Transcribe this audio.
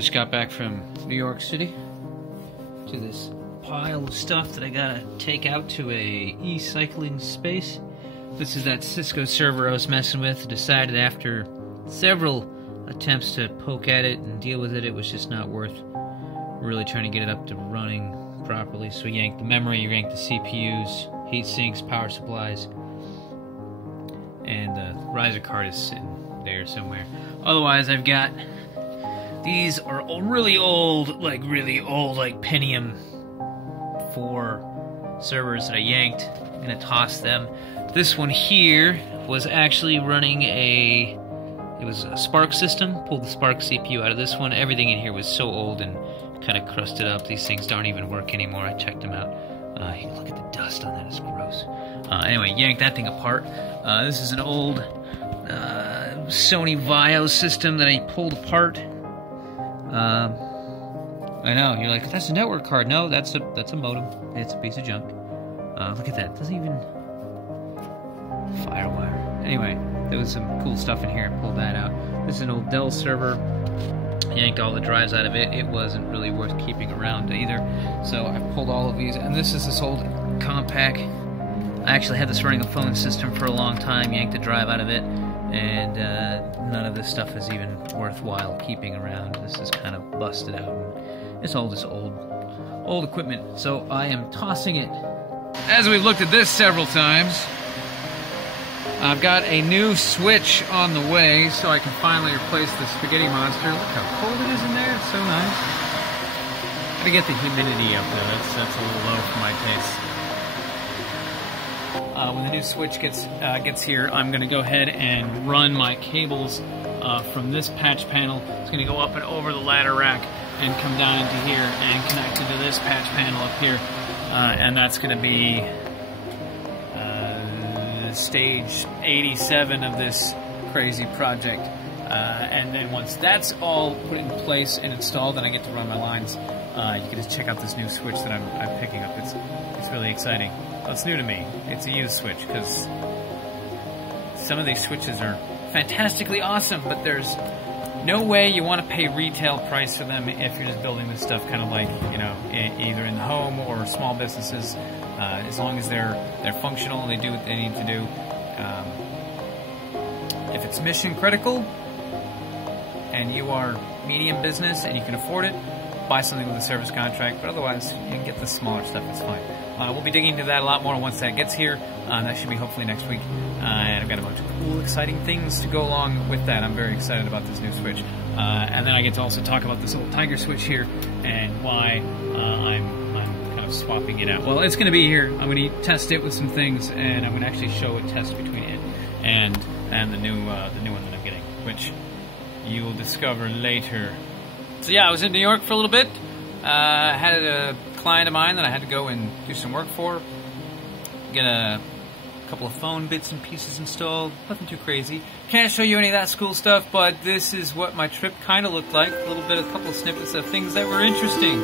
Just got back from New York City to this pile of stuff that I gotta take out to a e-cycling space. This is that Cisco server I was messing with. Decided after several attempts to poke at it and deal with it, it was just not worth really trying to get it up to running properly. So yanked the memory, yanked the CPUs, heat sinks, power supplies, and the riser card is sitting there somewhere. Otherwise, I've got these are really old, like Pentium 4 servers that I yanked. I'm gonna toss them. This one here was actually running it was a Spark system. Pulled the Spark CPU out of this one. Everything in here was so old and kind of crusted up. These things don't even work anymore. I checked them out. Look at the dust on that. It's gross. Anyway, yanked that thing apart. This is an old Sony Vaio system that I pulled apart. I know, you're like, that's a network card. No, that's a modem. It's a piece of junk. Look at that. Doesn't even firewire. Anyway, there was some cool stuff in here. I pulled that out. This is an old Dell server. Yanked all the drives out of it. It wasn't really worth keeping around either. So I pulled all of these, and this is this old Compaq. I actually had this running a phone system for a long time. Yanked the drive out of it, and none of this stuff is even worthwhile keeping around. This is kind of busted out. It's all this old equipment. So I am tossing it. As we've looked at this several times, I've got a new switch on the way, so I can finally replace the spaghetti monster. Look how cold it is in there. It's so nice. Gotta get the humidity up though. That's a little low for my taste. When the new switch gets here, I'm going to go ahead and run my cables from this patch panel. It's going to go up and over the ladder rack and come down into here and connect into this patch panel up here. And that's going to be stage 87 of this crazy project. And then once that's all put in place and installed and I get to run my lines, you can just check out this new switch that I'm picking up. It's really exciting. Well, it's new to me. It's a used switch because some of these switches are fantastically awesome, but there's no way you want to pay retail price for them if you're just building this stuff kind of like, you know, either in the home or small businesses. As long as they're functional and they do what they need to do. If it's mission critical and you are medium business and you can afford it, buy something with a service contract, but otherwise you can get the smaller stuff, it's fine. We'll be digging into that a lot more once that gets here. That should be hopefully next week. And I've got a bunch of cool, exciting things to go along with that. I'm very excited about this new switch. And then I get to also talk about this old Tiger switch here and why I'm kind of swapping it out. Well, it's going to be here. I'm going to test it with some things, and I'm going to actually show a test between it and the new one that I'm getting, which you will discover later. So yeah, I was in New York for a little bit. Had a client of mine that I had to go and do some work for. Get a couple of phone bits and pieces installed. Nothing too crazy. Can't show you any of that school stuff, but this is what my trip kind of looked like. A couple of snippets of things that were interesting.